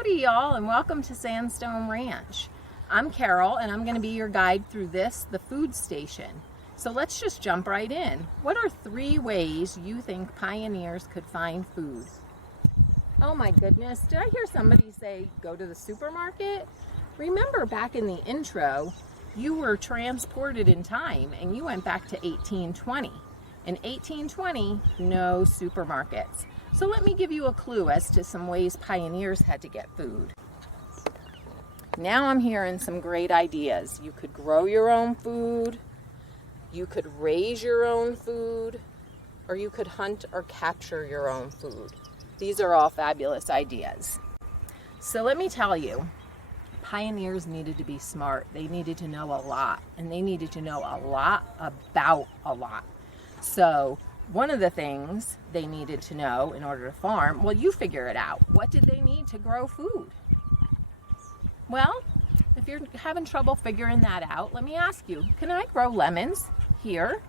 Howdy y'all, and welcome to Sandstone Ranch. I'm Carol and I'm going to be your guide through the food station. So let's just jump right in. What are 3 ways you think pioneers could find food? Oh my goodness, did I hear somebody say go to the supermarket? Remember back in the intro, you were transported in time and you went back to 1820. In 1820, no supermarkets. So let me give you a clue as to some ways pioneers had to get food. Now I'm hearing some great ideas. You could grow your own food, you could raise your own food, or you could hunt or capture your own food. These are all fabulous ideas. So let me tell you, pioneers needed to be smart. They needed to know a lot, and they needed to know a lot about a lot. So one of the things they needed to know in order to farm, well, you figure it out. What did they need to grow food? Well, if you're having trouble figuring that out, let me ask you, can I grow lemons here?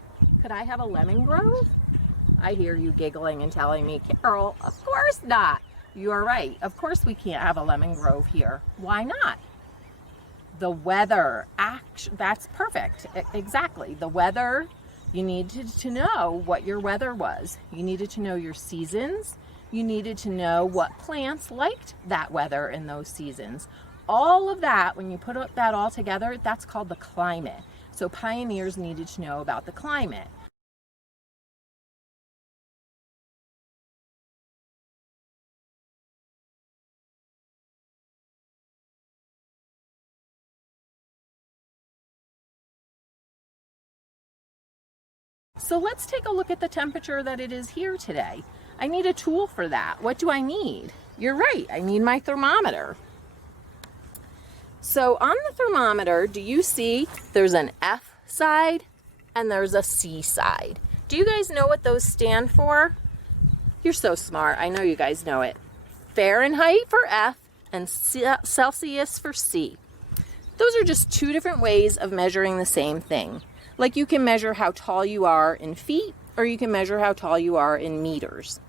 Could I have a lemon grove? I hear you giggling and telling me, Carol, of course not. You are right. Of course we can't have a lemon grove here. Why not? The weather, that's perfect. Exactly. The weather. You needed to know what your weather was. You needed to know your seasons. You needed to know what plants liked that weather in those seasons. All of that, when you put that all together, that's called the climate. So pioneers needed to know about the climate. So let's take a look at the temperature that it is here today. I need a tool for that. What do I need? You're right, I need my thermometer. So on the thermometer, do you see there's an F side and there's a C side? Do you guys know what those stand for? You're so smart, I know you guys know it. Fahrenheit for F and Celsius for C. Those are just 2 different ways of measuring the same thing. Like you can measure how tall you are in feet, or you can measure how tall you are in meters.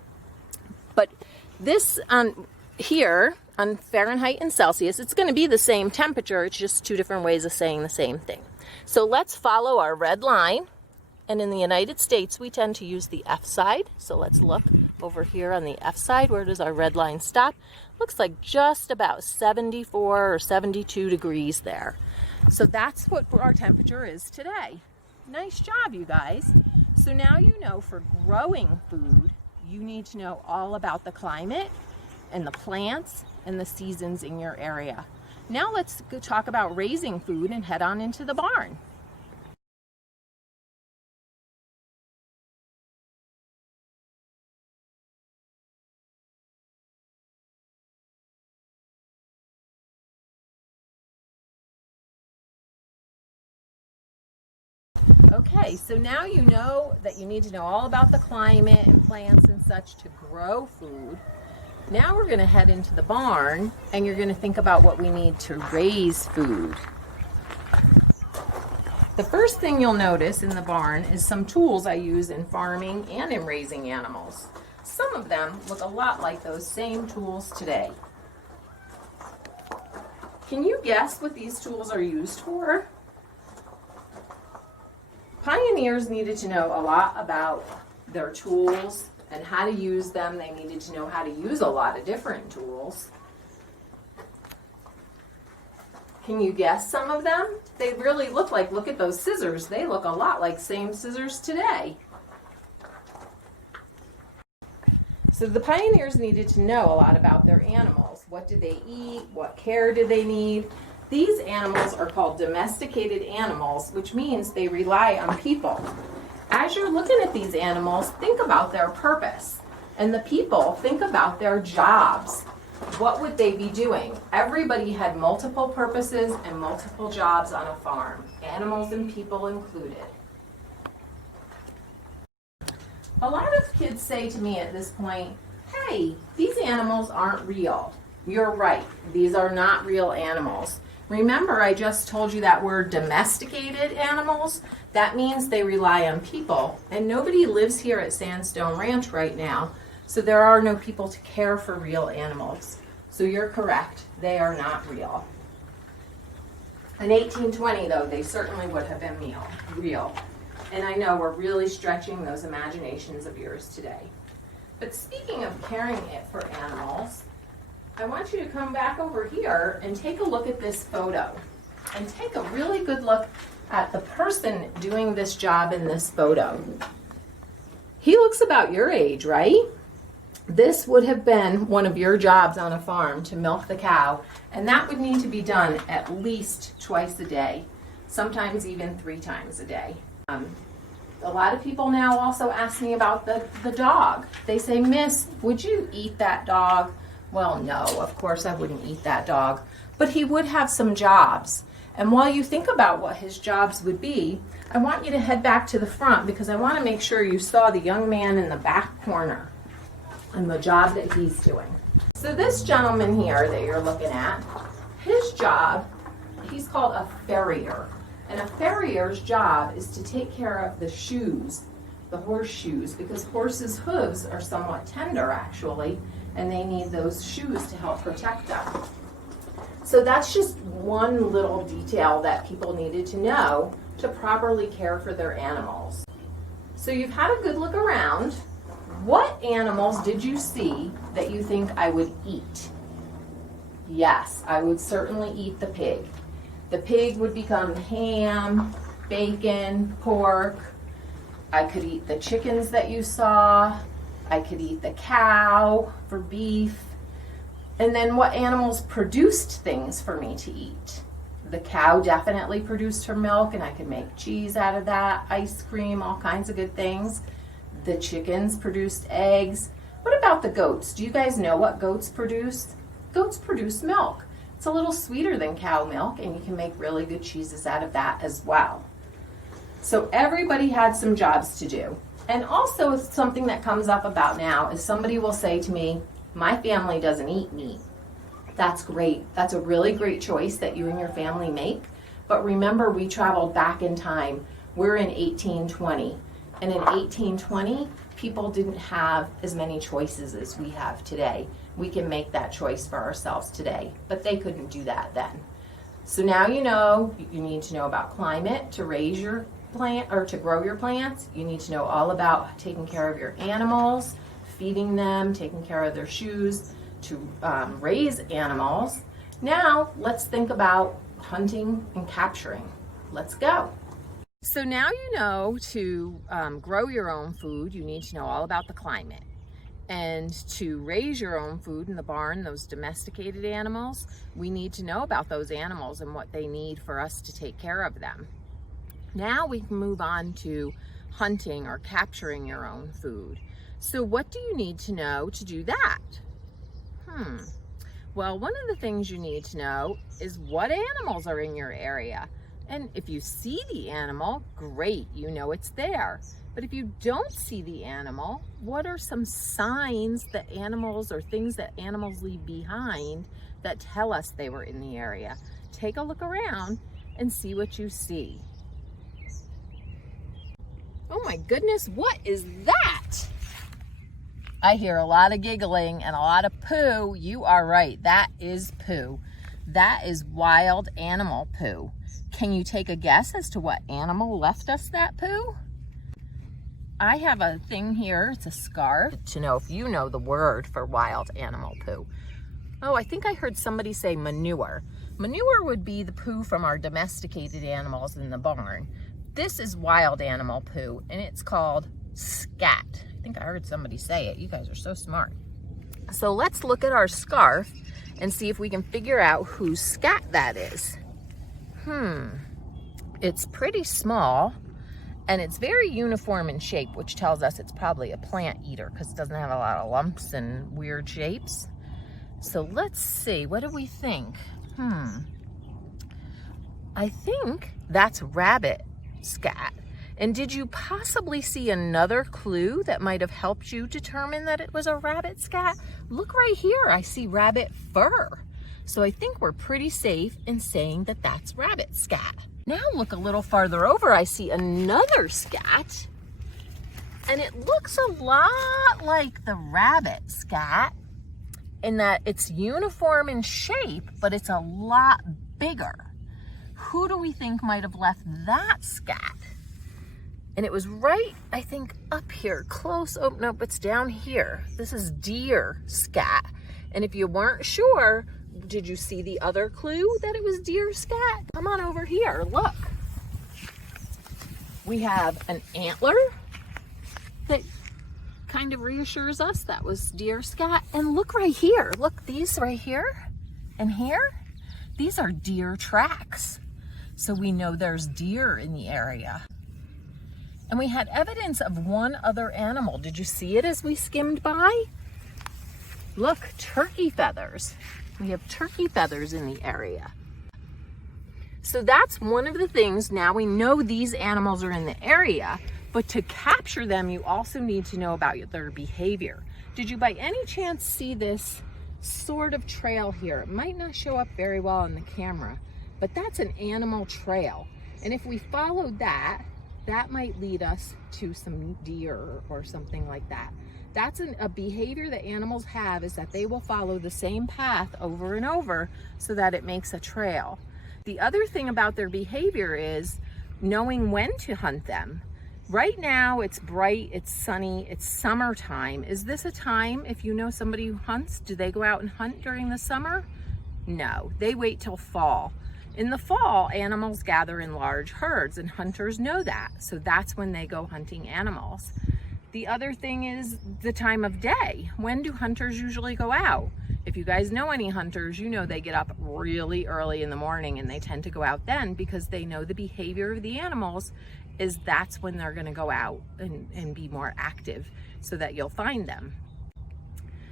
But this here on Fahrenheit and Celsius, it's going to be the same temperature. It's just 2 different ways of saying the same thing. So let's follow our red line. And in the United States, we tend to use the F side. So let's look over here on the F side. Where does our red line stop? Looks like just about 74 or 72 degrees there. So that's what our temperature is today. Nice job, you guys. So now you know for growing food, you need to know all about the climate and the plants and the seasons in your area. Now let's go talk about raising food and head on into the barn. Okay, so now you know that you need to know all about the climate and plants and such to grow food. Now we're going to head into the barn and you're going to think about what we need to raise food. The first thing you'll notice in the barn is some tools I use in farming and in raising animals. Some of them look a lot like those same tools today. Can you guess what these tools are used for? Pioneers needed to know a lot about their tools and how to use them. They needed to know how to use a lot of different tools. Can you guess some of them? They really look at those scissors. They look a lot like same scissors today. So the pioneers needed to know a lot about their animals. What did they eat? What care did they need? These animals are called domesticated animals, which means they rely on people. As you're looking at these animals, think about their purpose. And the people, think about their jobs. What would they be doing? Everybody had multiple purposes and multiple jobs on a farm, animals and people included. A lot of kids say to me at this point, hey, these animals aren't real. You're right, these are not real animals. Remember, I just told you that we're domesticated animals. That means they rely on people. And nobody lives here at Sandstone Ranch right now, so there are no people to care for real animals. So you're correct, they are not real. In 1820 though, they certainly would have been real. And I know we're really stretching those imaginations of yours today. But speaking of caring it for animals, I want you to come back over here and take a look at this photo. And take a really good look at the person doing this job in this photo. He looks about your age, right? This would have been one of your jobs on a farm, to milk the cow, and that would need to be done at least twice a day, sometimes even 3 times a day. A lot of people now also ask me about the dog. They say, Miss, would you eat that dog? Well, no, of course I wouldn't eat that dog, but he would have some jobs. And while you think about what his jobs would be, I want you to head back to the front because I want to make sure you saw the young man in the back corner and the job that he's doing. So this gentleman here that you're looking at, his job, he's called a farrier. And a farrier's job is to take care of the shoes, the horseshoes, because horses' hooves are somewhat tender actually, and they need those shoes to help protect them. So that's just one little detail that people needed to know to properly care for their animals. So you've had a good look around. What animals did you see that you think I would eat? Yes, I would certainly eat the pig. The pig would become ham, bacon, pork. I could eat the chickens that you saw. I could eat the cow for beef. And then what animals produced things for me to eat? The cow definitely produced her milk, and I could make cheese out of that, ice cream, all kinds of good things. The chickens produced eggs. What about the goats? Do you guys know what goats produce? Goats produce milk. It's a little sweeter than cow milk, and you can make really good cheeses out of that as well. So everybody had some jobs to do. And also something that comes up about now is somebody will say to me, my family doesn't eat meat. That's great. That's a really great choice that you and your family make. But remember, we traveled back in time. We're in 1820. And in 1820, people didn't have as many choices as we have today. We can make that choice for ourselves today, but they couldn't do that then. So now you know, you need to know about climate to raise your plant or to grow your plants. You need to know all about taking care of your animals, feeding them, taking care of their shoes, to raise animals. Now let's think about hunting and capturing. Let's go. So now you know to grow your own food, you need to know all about the climate. And to raise your own food in the barn, those domesticated animals, we need to know about those animals and what they need for us to take care of them. Now we can move on to hunting or capturing your own food. So what do you need to know to do that? Well, one of the things you need to know is what animals are in your area. And if you see the animal, great, you know it's there. But if you don't see the animal, what are some signs that animals or things that animals leave behind that tell us they were in the area? Take a look around and see what you see. Oh my goodness, what is that? I hear a lot of giggling and a lot of poo. You are right, that is poo. That is wild animal poo. Can you take a guess as to what animal left us that poo? I have a thing here, it's a scarf, to know if you know the word for wild animal poo. Oh, I think I heard somebody say manure. Manure would be the poo from our domesticated animals in the barn. This is wild animal poo, and it's called scat. I think I heard somebody say it. You guys are so smart. So let's look at our scarf and see if we can figure out whose scat that is. It's pretty small, and it's very uniform in shape, which tells us it's probably a plant eater because it doesn't have a lot of lumps and weird shapes. So let's see, what do we think? I think that's rabbit scat. And did you possibly see another clue that might have helped you determine that it was a rabbit scat? Look right here, I see rabbit fur. So I think we're pretty safe in saying that that's rabbit scat. Now look a little farther over, I see another scat. And it looks a lot like the rabbit scat. in that it's uniform in shape, but it's a lot bigger. Who do we think might have left that scat? And it was right, I think, up here, close. Oh, nope, it's down here. This is deer scat. And if you weren't sure, did you see the other clue that it was deer scat? Come on over here, look. We have an antler that kind of reassures us that was deer scat. And look right here, look, these right here and here, these are deer tracks. So we know there's deer in the area. And we had evidence of one other animal. Did you see it as we skimmed by? Look, turkey feathers. We have turkey feathers in the area. So that's one of the things. Now we know these animals are in the area, but to capture them, you also need to know about their behavior. Did you by any chance see this sort of trail here? It might not show up very well on the camera, but that's an animal trail. And if we followed that, that might lead us to some deer or something like that. That's a behavior that animals have, is that they will follow the same path over and over so that it makes a trail. The other thing about their behavior is knowing when to hunt them. Right now it's bright, it's sunny, it's summertime. Is this a time, if you know somebody who hunts, do they go out and hunt during the summer? No, they wait till fall. In the fall, animals gather in large herds, and hunters know that. So that's when they go hunting animals. The other thing is the time of day. When do hunters usually go out? If you guys know any hunters, you know they get up really early in the morning, and they tend to go out then because they know the behavior of the animals is that's when they're gonna go out and be more active so that you'll find them.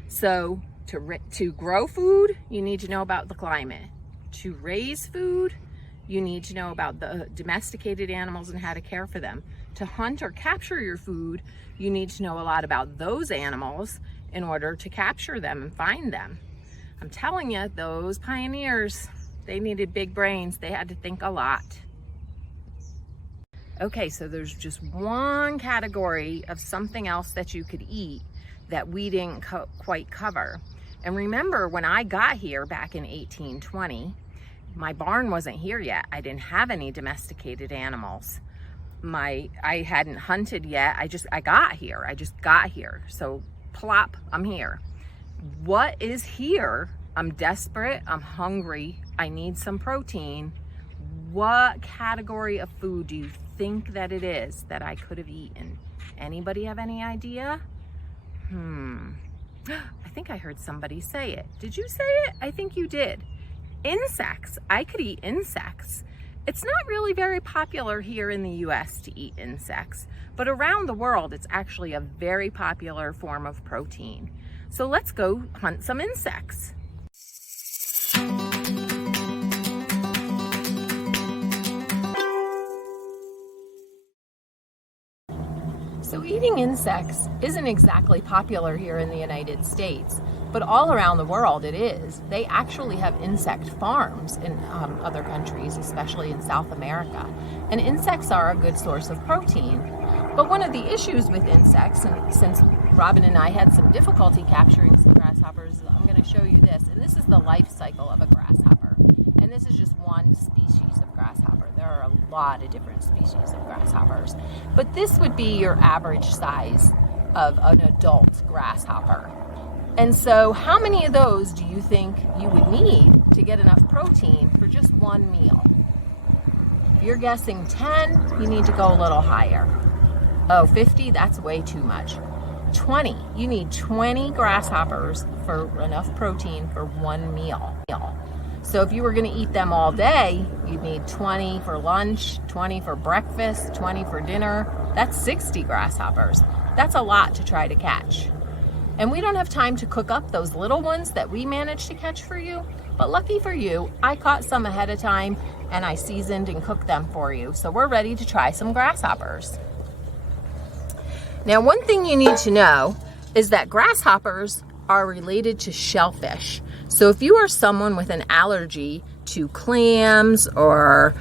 So to grow food, you need to know about the climate. To raise food, you need to know about the domesticated animals and how to care for them. To hunt or capture your food, you need to know a lot about those animals in order to capture them and find them. I'm telling you, those pioneers, they needed big brains. They had to think a lot. Okay, so there's just one category of something else that you could eat that we didn't quite cover. And remember, when I got here back in 1820, my barn wasn't here yet. I didn't have any domesticated animals. I hadn't hunted yet. I just got here. So plop, I'm here. What is here? I'm desperate, I'm hungry, I need some protein. What category of food do you think that it is that I could have eaten? Anybody have any idea? I think I heard somebody say it. Did you say it? I think you did. Insects. I could eat insects. It's not really very popular here in the US to eat insects, but around the world it's actually a very popular form of protein. So let's go hunt some insects. So eating insects isn't exactly popular here in the United States, but all around the world it is. They actually have insect farms in other countries, especially in South America. And insects are a good source of protein. But one of the issues with insects, and since Robin and I had some difficulty capturing some grasshoppers, I'm going to show you this. And this is the life cycle of a grasshopper. And this is just one species of grasshopper. There are a lot of different species of grasshoppers. But this would be your average size of an adult grasshopper. And so how many of those do you think you would need to get enough protein for just one meal? If you're guessing 10, you need to go a little higher. Oh, 50, that's way too much. 20, you need 20 grasshoppers for enough protein for one meal. So if you were going to eat them all day, you'd need 20 for lunch, 20 for breakfast, 20 for dinner. That's 60 grasshoppers. That's a lot to try to catch. And we don't have time to cook up those little ones that we managed to catch for you. But lucky for you, I caught some ahead of time and I seasoned and cooked them for you. So we're ready to try some grasshoppers. Now, one thing you need to know is that grasshoppers are related to shellfish. So if you are someone with an allergy to clams or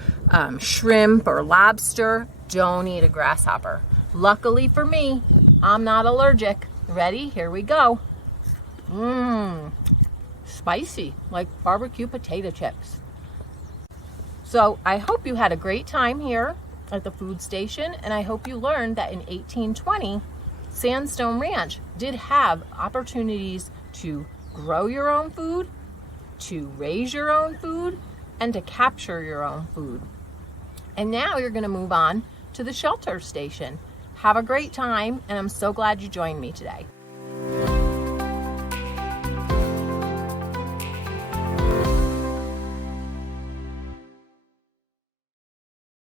shrimp or lobster, don't eat a grasshopper. Luckily for me, I'm not allergic. Ready? Here we go. spicy, like barbecue potato chips. So I hope you had a great time here at the food station, and I hope you learned that in 1820, Sandstone Ranch did have opportunities to grow your own food, to raise your own food, and to capture your own food. And now you're going to move on to the shelter station. Have a great time, and I'm so glad you joined me today.